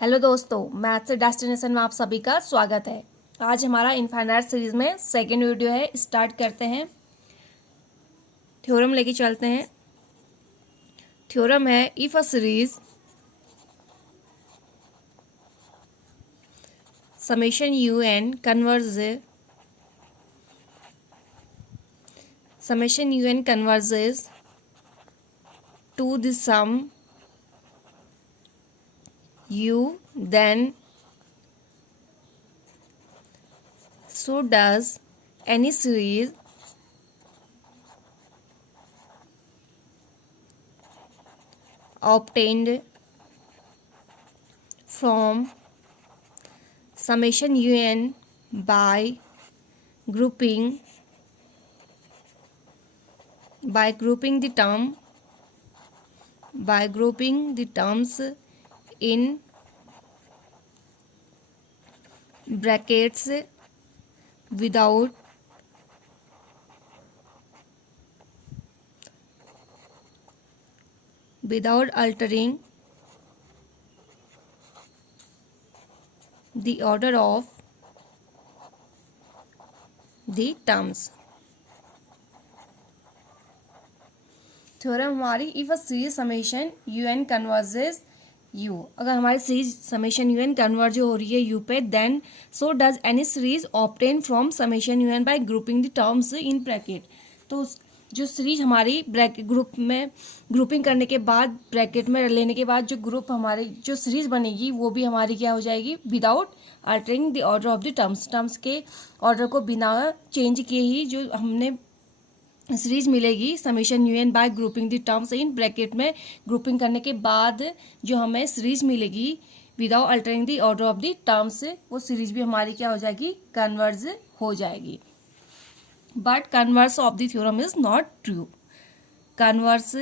Hello दोस्तों, maths destination में आप सभी का स्वागत है। आज हमारा इनफाइनाइट सीरीज में सेकेंड वीडियो है। स्टार्ट करते हैं। थ्योरम लेके चलते हैं। थ्योरम है if a series summation you N converges to the sum u, then so does any series obtained from summation un by grouping the terms in brackets without altering the order of the terms। Theorem हमारी if a series summation you N converges U, अगर हमारी series summation you N converge हो रही है U पे, then so does any series obtain from summation you N by grouping the terms in bracket. तो जो series हमारी bracket group में ग्रुपिंग करने के बाद ब्रैकेट में लेने के बाद जो ग्रुप हमारी जो सीरीज बनेगी वो भी हमारी क्या हो जाएगी, without altering the order of the terms के ऑर्डर को बिना चेंज किए ही जो हमने सीरीज मिलेगी summation you N by grouping the terms in bracket में ग्रुपिंग करने के बाद जो हमें सीरीज मिलेगी without altering the order of the terms, वो सीरीज भी हमारी क्या हो जाएगी, कन्वर्ज हो जाएगी। But converse of the theorem is not true. Converse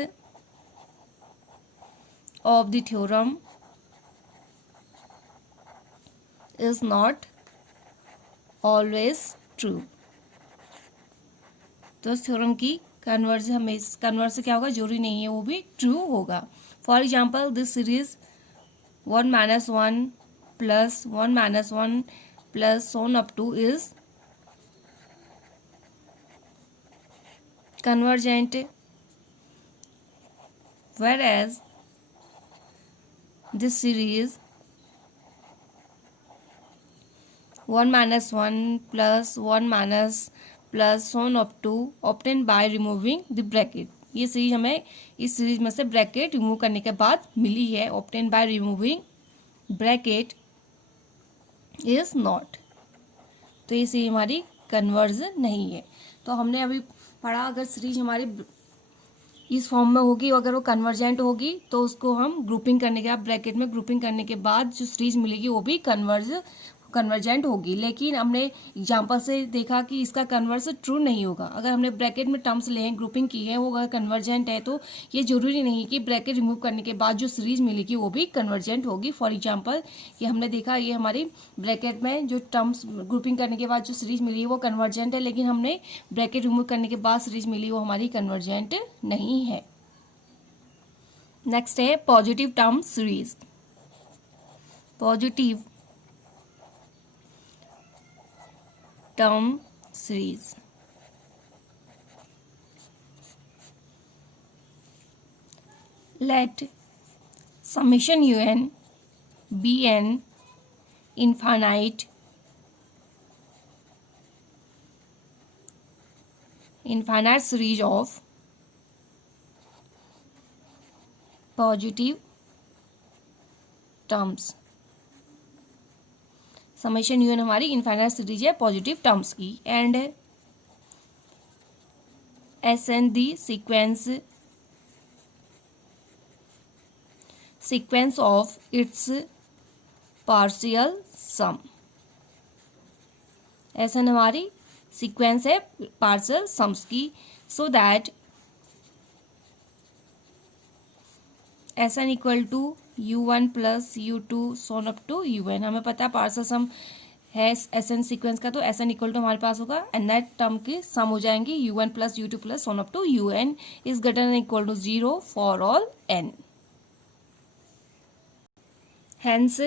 of the theorem is not always true. तो थ्योरम की कन्वर्ज कन्वर्स क्या होगा, जरूरी नहीं है वो भी ट्रू होगा। For example this series 1 - 1 + 1 - 1 + so on up to is convergent, whereas this series 1 - 1 + 1 + so on up to obtained by removing the bracket। ये सीरीज हमें इस सीरीज में से ब्रैकेट रिमूव करने के बाद मिली है। obtained by removing bracket is not, तो ये सीरीज हमारी कन्वर्ज नहीं है। तो हमने अभी पढ़ा, अगर सीरीज हमारी इस फॉर्म में होगी, अगर वो कन्वर्जेंट होगी तो उसको हम ग्रुपिंग करने के बाद ब्रैकेट में ग्रुपिंग करने के बाद जो सीरीज मिलेगी वो भी कन्वर्जेंट होगी। लेकिन हमने एग्जांपल से देखा कि इसका कन्वर्स ट्रू नहीं होगा। अगर हमने ब्रैकेट में टर्म्स ले हैं, ग्रुपिंग की है, वो अगर कन्वर्जेंट है तो ये जरूरी नहीं कि ब्रैकेट रिमूव करने के बाद जो सीरीज मिलेगी वो भी कन्वर्जेंट होगी। फॉर एग्जांपल ये हमने देखा, ये हमारी ब्रैकेट में जो टर्म्स ग्रुपिंग करने के बाद जो सीरीज मिली है वो कन्वर्जेंट है, लेकिन हमने ब्रैकेट रिमूव करने के बाद सीरीज मिली वो हमारी कन्वर्जेंट नहीं है। नेक्स्ट है positive term series. Positive term series let summation un be an infinite series of positive terms। Summation UN हमारी इनफाइनाइट सीरीज है पॉजिटिव टर्म्स की। And S N the sequence of its partial sum. S N हमारी sequence है partial sums की। So that S N equal to u1 + u2 so on up to un। हमें पता है partial सम है S N sequence का, तो S N equal to हमारे पास होगा एन नेट टर्म की सम हो जाएंगी u1 + u2 + so on up to un is greater than equal to 0 for all n। Hence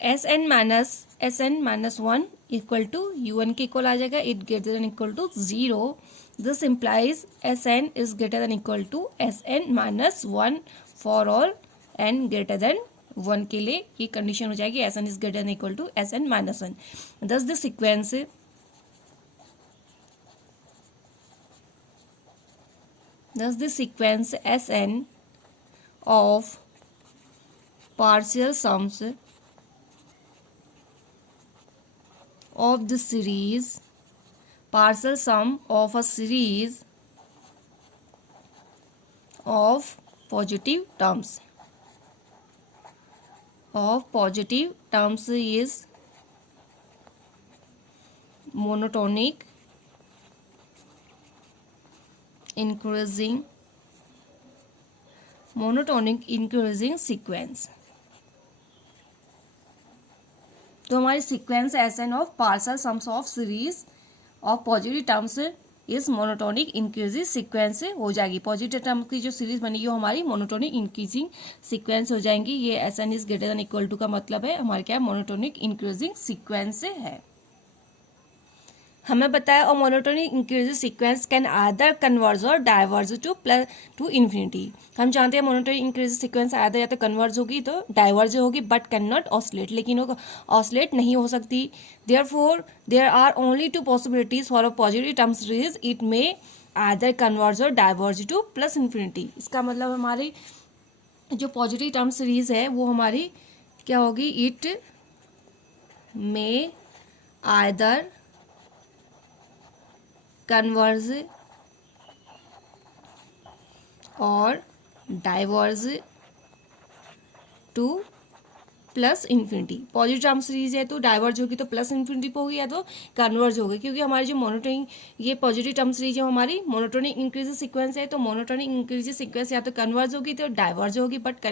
Sn-1 equal to U1 के equal आ जाएगा, it greater than equal to 0. This implies Sn is greater than equal to Sn-1 for all n greater than 1 के लिए ये condition हो जाएगी Sn is greater than equal to Sn-1. Thus the sequence Sn of partial sums of the series, partial sum of a series of positive terms is monotonic increasing sequence. तो हमारी sequence Sn of partial sums of series of positive terms इस monotonic increasing sequence हो जाएगी. Positive term की जो series बनेगी वो हमारी मोनोटोनिक इंक्रीजिंग सीक्वेंस हो जाएंगी. ये Sn is greater than equal to का मतलब है हमारे क्या मोनोटोनिक इंक्रीजिंग सीक्वेंस है. हमें बताया और मोनोटोनिक इंक्रीजिंग सीक्वेंस कैन आदर कन्वर्ज और डाइवर्ज टू इन्फिनिटी. हम जानते हैं मोनोटोनिक इंक्रीजिंग सीक्वेंस आदर या तो कन्वर्ज होगी तो डाइवर्ज होगी बट कैन नॉट ऑसिलेट, लेकिन वो ऑसिलेट नहीं हो सकती. Therefore there are only two possibilities for a positive term series. It may either converge और डाइवर्ज टू प्लस इन्फिनिटी. इसका मतलब हमारी जो पॉजिटिव टर्म सीरीज है वो हमारी क्या होगी, इट मे आदर कन्वर्ज और diverge two plus infinity. Positive term series है तो डाइवर्ज होगी तो प्लस इन्फिनिटी पे होगी या तो कन्वर्ज होगी, क्योंकि हमारी जो मोनोटोनिक ये पॉजिटिव टर्म सीरीज है हमारी मोनोटोनिक इंक्रीजिंग सीक्वेंस है. तो मोनोटोनिक इंक्रीजिंग सीक्वेंस या तो कन्वर्ज होगी तो डाइवर्ज होगी बट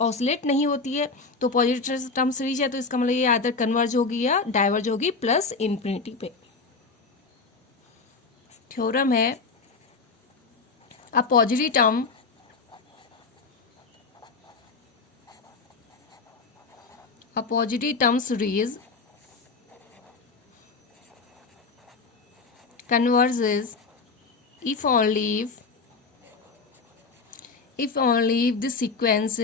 ऑसिलेट नहीं होती है. तो पॉजिटिव टर्म सीरीज है तो इसका मतलब ये आदर कन्वर्ज होगी या डाइवर्ज होगी प्लस इन्फिनिटी पे. थ्योरम है अ positive term series converges if only if the sequence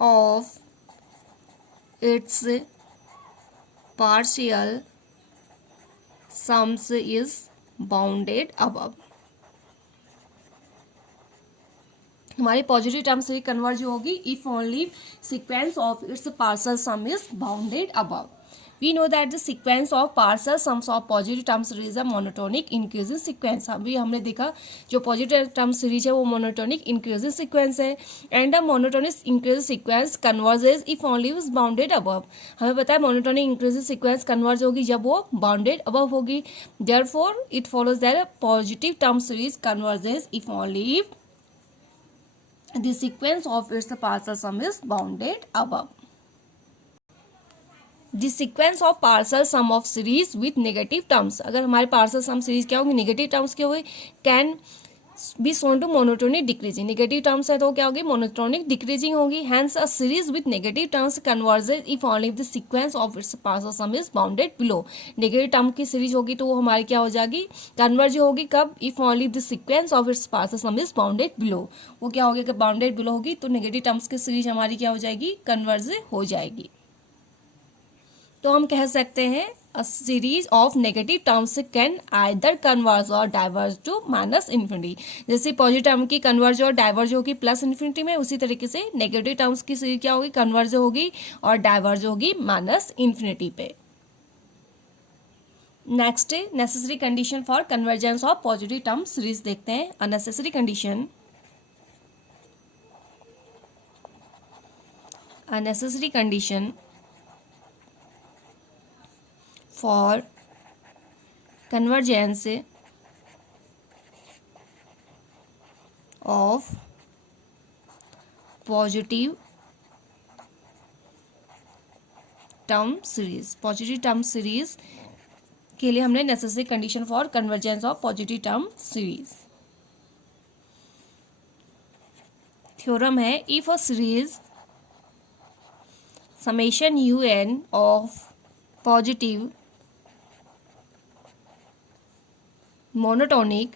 of its partial sums is bounded above. हमारी पॉजिटिव टर्म से कन्वर्ज होगी if only sequence of its partial sum is bounded above. We know that the sequence of partial sums of positive term series है monotonic increasing sequence. अभी हमने देखा जो positive term series है वो monotonic increasing sequence है. And the monotonic increasing sequence converges if only is bounded above. हमें पता है मोनोटोनिक इंक्रीजिंग सीक्वेंस कन्वर्ज होगी जब वो बाउंडेड अबव होगी. Therefore it follows that positive term series converges if only if the sequence of its partial sum is bounded above. The sequence of partial sum of series with negative terms. अगर हमारे partial sum series क्या होगी, negative terms क्या होगी, can be shown to monotonic decreasing. Negative terms है तो क्या होगी, मोनोटोनिक डिक्रीजिंग होगी. Hence a series with negative terms converges if only the sequence of its partial sum is bounded below. Negative term की series होगी तो वो हमारी क्या हो जाएगी, कन्वर्ज होगी कब, if only the sequence of its partial sum is bounded below. वो क्या होगी, जब बाउंडेड बिलो होगी तो नेगेटिव टर्म्स की सीरीज हमारी क्या हो जाएगी, कन्वर्ज हो जाएगी. तो हम कह सकते हैं a series of negative terms can either converge or diverge to minus infinity. जैसे पॉजिटिव टर्म की कन्वर्ज और डाइवर्ज होगी प्लस इन्फिनिटी में, उसी तरीके से नेगेटिव टर्म्स की सीरीज क्या होगी, कन्वर्ज होगी और डाइवर्ज होगी माइनस इन्फिनिटी पे. Next necessary condition for convergence of positive term series देखते हैं. A necessary condition for convergence of positive term series. Positive term series के लिए हमने necessary condition for convergence of positive term series. Theorem है if a series summation un of positive monotonic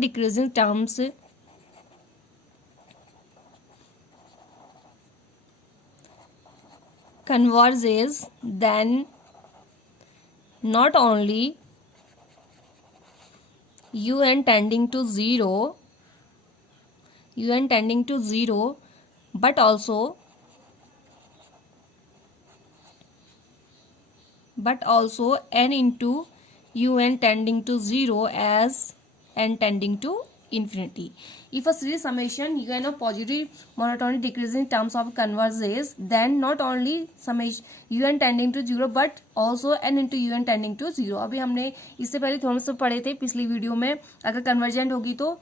decreasing terms converges, then not only un tending to zero but also n into un tending to 0 as n tending to infinity. If a series summation un of positive monotonic decreasing terms of converges, then not only summation un tending to 0 but also n into un tending to 0. अभी हमने इससे पहले थोड़ा सा पढ़े थे पिछली video में, अगर कन्वर्जेंट होगी तो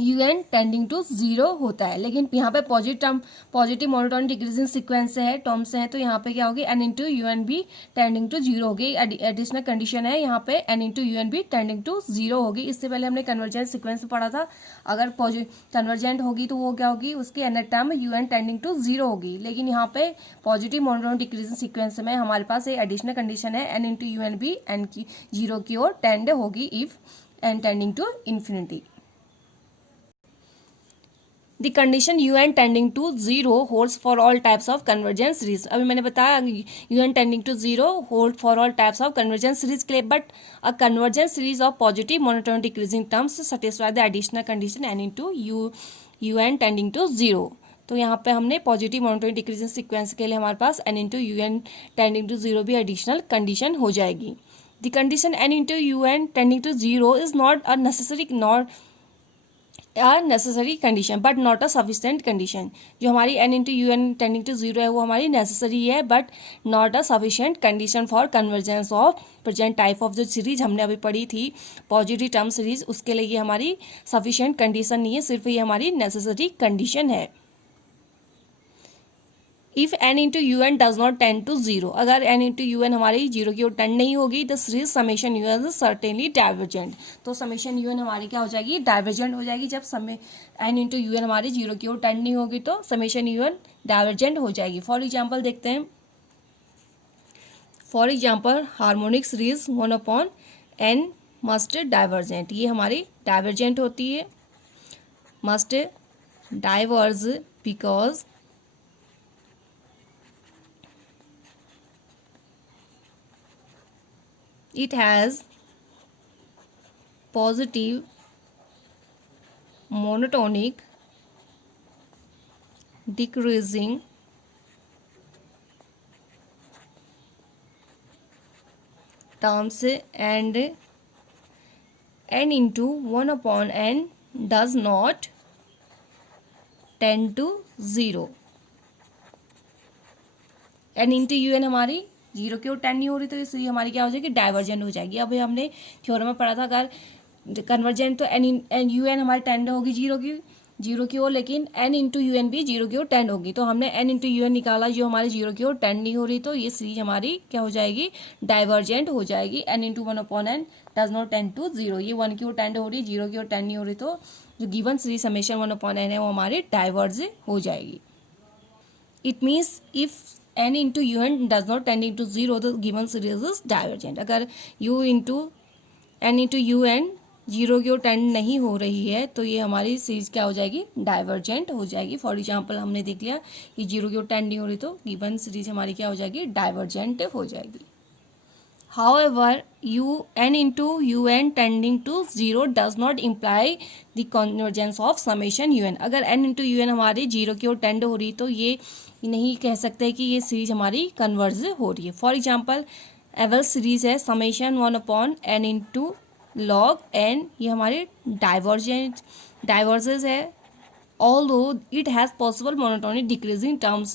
un टेंडिंग टू 0 होता है, लेकिन यहाँ पे पॉजिटिव मोनोटोनिक डिक्रीजिंग सीक्वेंस है, टर्म्स हैं, तो यहाँ पे क्या होगी n इंटू un भी टेंडिंग टू 0 होगी. एडिशनल कंडीशन है यहाँ पे n इंटू un भी टेंडिंग टू 0 होगी. इससे पहले हमने कन्वर्जेंट सीक्वेंस में पढ़ा था, अगर कन्वर्जेंट होगी तो वो क्या होगी, उसकी nth term un tending to 0 होगी. लेकिन यहाँ पे पॉजिटिव मोनोटोनिक डिक्रीजिंग सीक्वेंस में हमारे पास एक एडिशनल कंडीशन है, n इंटू un भी n की 0 की ओर टेंड होगी if n tending to infinity. The condition un tending to 0 holds for all types of convergent series. अभी मैंने बताया un tending to 0 hold for all types of convergent series के लिए, but a convergent series of positive monotonic decreasing terms satisfy the additional condition n into un tending to 0. तो यहाँ पे हमने positive monotonic decreasing sequence के लिए हमारे पास n into un tending to 0 भी एडिशनल कंडीशन हो जाएगी. The condition n into un tending to 0 is not a necessary condition but not a sufficient condition. जो हमारी n into un tending to 0 है वो हमारी नेसेसरी है but not a sufficient condition for convergence of present type of जो series हमने अभी पढ़ी थी पॉजिटिव टर्म सीरीज, उसके लिए ये हमारी सफिशिएंट कंडीशन नहीं है, सिर्फ ये हमारी नेसेसरी कंडीशन है. If n into un does not tend to 0, अगर n इंटू un हमारी 0 की ओर टेंड नहीं होगी, the series summation un is certainly divergent. तो समेशन un हमारी क्या हो जाएगी, डाइवर्जेंट हो जाएगी. जब n इंटू un हमारी 0 की ओर टेंड नहीं होगी तो समेशन un डाइवर्जेंट हो जाएगी. फॉर एग्जाम्पल देखते हैं. For example harmonic series 1/n must divergent, ये हमारी डाइवर्जेंट होती है. Must diverge because it has positive monotonic decreasing terms and n into 1/n does not tend to 0. n into un हमारी 0 की ओर टेंड नहीं हो रही तो इसलिए हमारी क्या हो जाएगी, डाइवर्जेंट हो जाएगी. अभी हमने थ्योरम में पढ़ा था अगर कन्वर्जेंट तो एन यू एन हमारी टेंड होगी 0 की ओर, लेकिन n इंटू यू एन भी 0 की ओर टेंड होगी. तो हमने n इंटू यू एन निकाला जो हमारी 0 की ओर टेंड नहीं हो रही, तो ये सीरीज हमारी क्या हो जाएगी, डाइवर्जेंट हो जाएगी. n into 1/n does not tend to 0, ये 1 की ओर टेंड हो रही, 0 की ओर टेंड नहीं हो रही, तो जो गिवन सीरीज समेशन 1/n है वो हमारी डाइवर्ज हो जाएगी. It means if n into un does not tending to 0 the given series is divergent. अगर u into n into un 0 की ओर टेंड नहीं हो रही है तो ये हमारी सीरीज क्या हो जाएगी, डाइवर्जेंट हो जाएगी. फॉर एग्जाम्पल हमने देख लिया कि 0 की ओर टेंड नहीं हो रही तो गिवन सीरीज हमारी क्या हो जाएगी, डाइवर्जेंट हो जाएगी. However, n into un tending to 0 does not imply the convergence of summation un. अगर n into un हमारी 0 की ओर टेंड हो रही तो ये नहीं कह सकते कि ये सीरीज हमारी कन्वर्ज हो रही है. फॉर एग्जाम्पल एवल सीरीज है summation 1/n into log n, ये हमारी डाइवर्जेंस है. although it has possible monotonic decreasing terms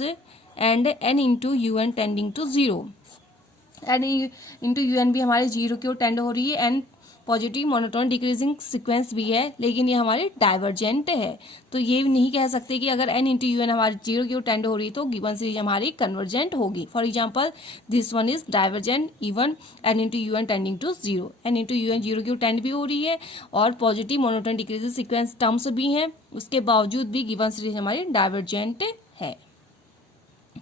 and n into un tending to 0. n into un भी हमारे 0 की ओर टेंड हो रही है, n positive monotone decreasing sequence भी है, लेकिन ये हमारी डाइवर्जेंट है। तो ये नहीं कह सकते कि अगर n इंटू यू एन हमारी जीरो की ओर टेंड हो रही तो गिवन सीरीज हमारी कन्वर्जेंट होगी। For example this one is divergent even n into u n tending to zero, n into u n zero की ओर टेंड भी हो रही है और positive monotone decreasing sequence terms भी हैं, उसके बावजूद भी गिवन सीरीज हमारी डाइवर्जेंट है।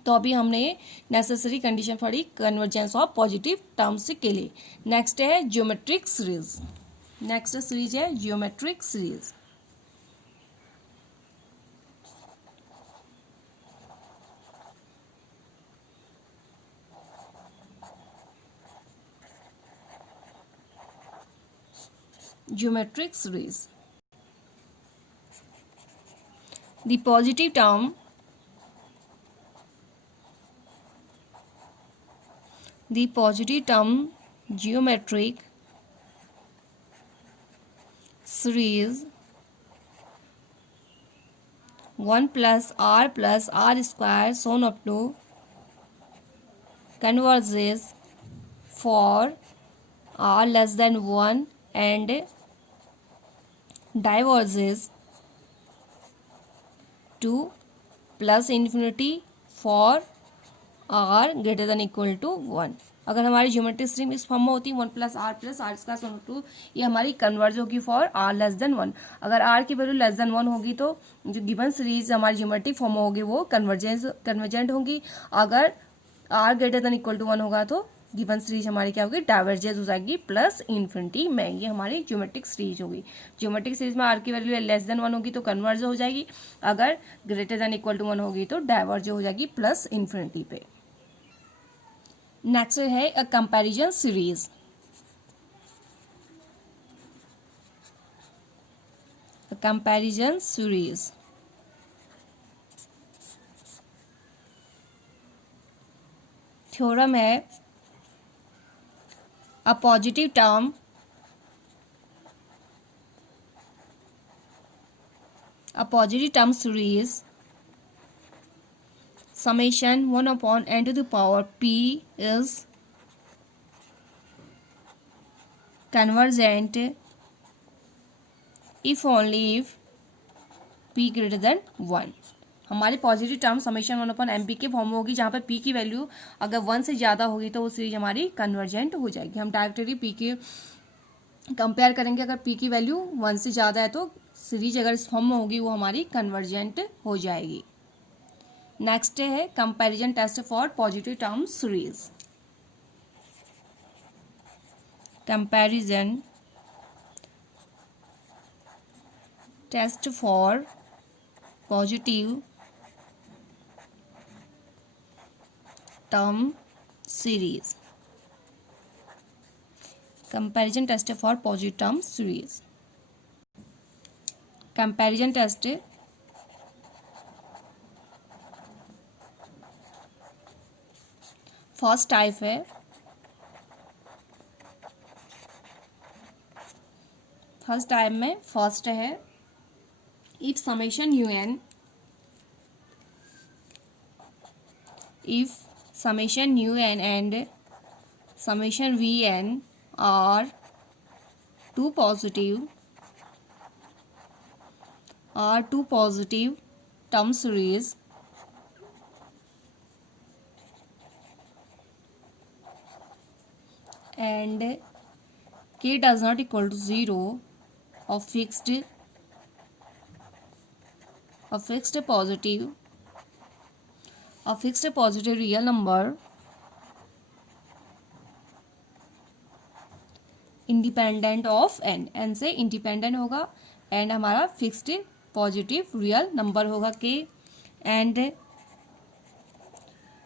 तो अभी हमने नेसेसरी कंडीशन पढ़ी कन्वर्जेंस ऑफ पॉजिटिव टर्म्स के लिए। नेक्स्ट है ज्योमेट्रिक सीरीज। नेक्स्ट सीरीज है geometric series. Geometric series. The positive term geometric series 1 plus r square so on up to converges for r less than 1 and diverges to plus infinity for r greater than equal to 1। अगर हमारी geometric string इस form में होती है 1 plus r square sum to, ये हमारी converge होगी for are less than 1। अगर आर की वैल्यू लेस देन 1 होगी तो जो गिवन सीरीज हमारी ज्योमेट्रिक फॉर्म में होगी वो कन्वर्जेंट होगी। अगर r greater than equal to 1 होगा तो गिवन सीरीज हमारी क्या होगी, डाइवर्जेंस हो जाएगी प्लस इन्फिनिटी में। ये हमारी ज्योमेट्रिक सीरीज होगी। ज्योमेट्रिक सीरीज में आर की वैल्यू लेस देन 1 होगी तो कन्वर्ज हो जाएगी, अगर ग्रेटर देन इक्वल टू 1 होगी तो डाइवर्ज हो जाएगी प्लस इन्फिनिटी पे। नेक्स्ट है a comparison series. Comparison series theorem है a positive term series summation 1 upon n to the power p is convergent if only if p greater than 1। हमारी positive term summation 1 upon m p के form में होगी, जहाँ पे P की value अगर 1 से ज़्यादा होगी तो वो सीरीज हमारी कन्वर्जेंट हो जाएगी। हम डायरेक्टली पी के कंपेयर करेंगे, अगर पी की वैल्यू 1 से ज़्यादा है तो सीरीज अगर इस फॉर्म में होगी वो हमारी कन्वर्जेंट हो जाएगी। नेक्स्ट है comparison test for positive term series. Comparison test for positive term series। comparison test for positive term series। comparison test first type है। फर्स्ट टाइप में फर्स्ट है if summation un and summation vn are two positive term series and k does not equal to 0 of fixed positive real number independent of n से independent होगा and हमारा fixed positive real number होगा k and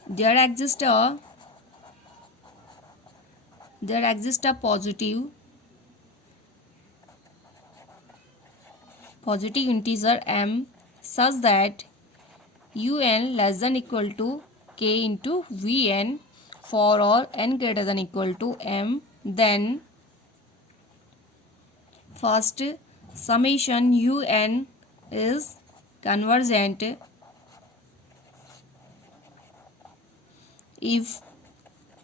there exist a positive integer m such that un less than equal to k into vn for all n greater than equal to m, then first summation un is convergent if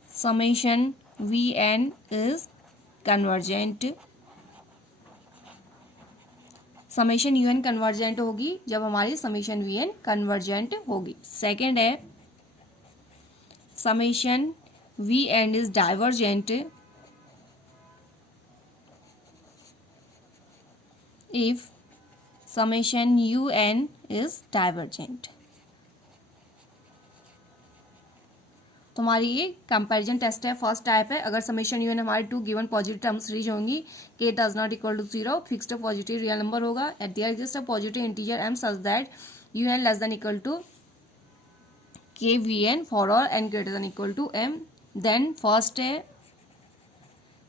summation vn is convergent summation you N convergent होगी जब हमारी summation we N convergent होगी। Second है summation we N is divergent if summation you N is divergent. तो हमारी ये comparison test है, first type है। अगर समेशन यू एन हमारी two given positive terms series होंगी, K does not equal to 0, fixed positive real number होगा, at there exist a positive integer M such that u N less than equal to K V N for all N greater than equal to M, then first है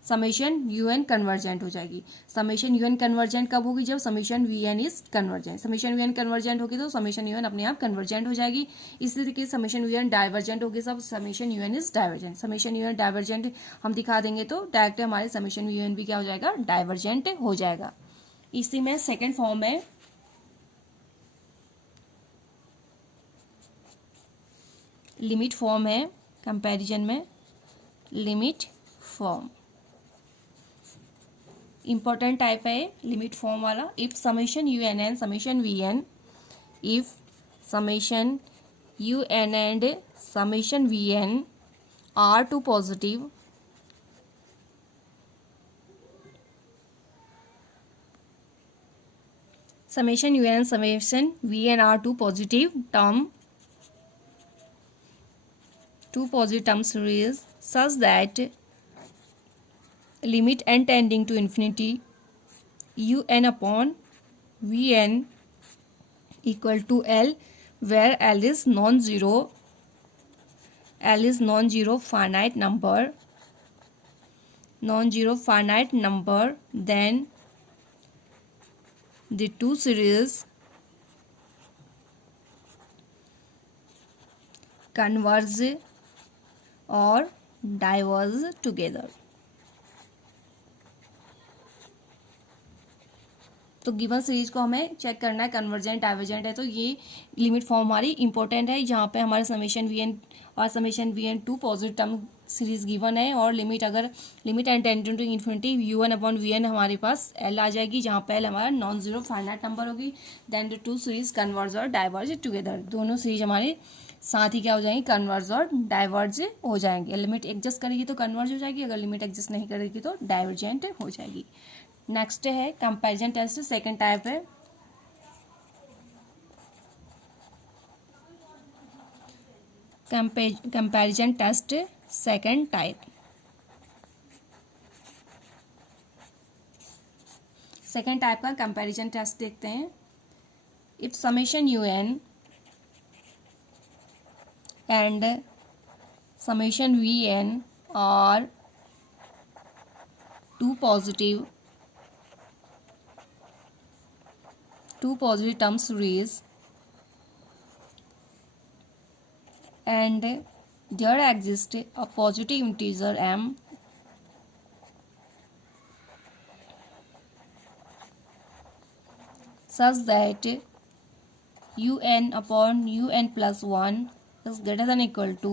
summation you N convergent हो जाएगी। Summation you N convergent कब होगी? जब summation we N is convergent. Summation we N convergent होगी तो summation you N अपने आप कन्वर्जेंट हो जाएगी। इसी तरीके से समेशन यू एन डाइवर्जेंट होगी सब summation you N is divergent. Summation you N divergent हम दिखा देंगे तो डायरेक्ट हमारे समेशन यू एन भी क्या हो जाएगा? डाइवर्जेंट हो जाएगा। इसी में सेकेंड फॉर्म है लिमिट फॉर्म है कंपैरिजन में, लिमिट फॉर्म इंपॉर्टेंट टाइप है लिमिट फॉर्म वाला। If summation you n and summation we n, if summation you n and summation we n are two positive, summation you n summation we n are two positive term, two positive term series such that limit n tending to infinity u n upon v n equal to L, where L is non-zero, L is non-zero finite number, non-zero finite number, then the two series converge और diverge together. तो given series को हमें check करना है convergent divergent है, तो ये limit form हमारी इंपॉर्टेंट है जहाँ पे हमारे समेशन वी एन और summation we n two positive term series given है और लिमिट अगर limit n tending to infinity u n upon v n हमारे पास एल आ जाएगी, जहाँ पे एल हमारा नॉन जीरो फाइनाइट नंबर होगी, then the two series converge और डाइवर्ज टुगेदर। दोनों सीरीज हमारे साथ ही क्या हो जाएंगे? कन्वर्ज और डाइवर्ज हो जाएंगे। लिमिट एडजस्ट करेगी तो कन्वर्ज हो जाएगी, अगर लिमिट एडजस्ट नहीं करेगी तो डाइवर्जेंट हो जाएगी। नेक्स्ट है कंपैरिजन टेस्ट, सेकंड टाइप है comparison test second type. Second type का कंपैरिजन टेस्ट देखते हैं। If summation you n and summation Vn are two positive term series and there exists a positive integer m such that un upon un plus 1 is greater than equal to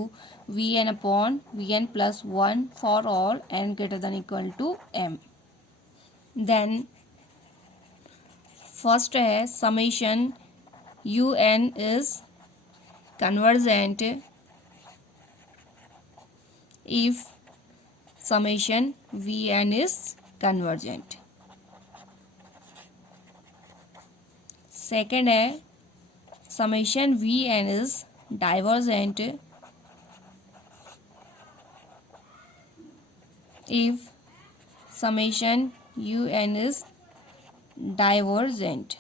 Vn upon Vn plus 1 for all n greater than equal to m. Then first है summation un is convergent if summation Vn is convergent. Second है summation Vn is divergent if summation un is divergent।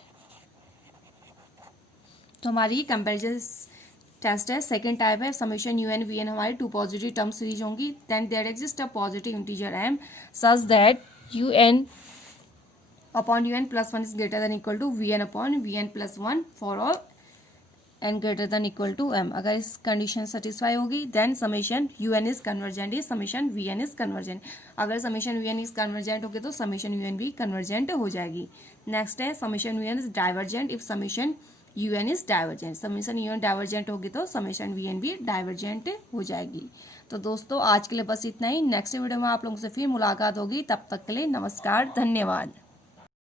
तो हमारी comparison test है second type है। Summation you n v n हमारी two positive term series होंगी, then there exist a positive integer M such that u n upon u n plus 1 is greater than equal to v n upon v n plus 1 for all N greater than equal to m. अगर इस condition satisfy होगी then summation you N is convergent, summation we N is convergent. अगर summation we N is convergent होगी तो summation you N भी convergent हो जाएगी। Next है summation you N is divergent if summation you N is divergent. Summation you N divergent होगी तो summation we N भी डाइवर्जेंट हो जाएगी। तो दोस्तों आज के लिए बस इतना ही। नेक्स्ट वीडियो में आप लोगों से फिर मुलाकात होगी, तब तक के लिए नमस्कार, धन्यवाद।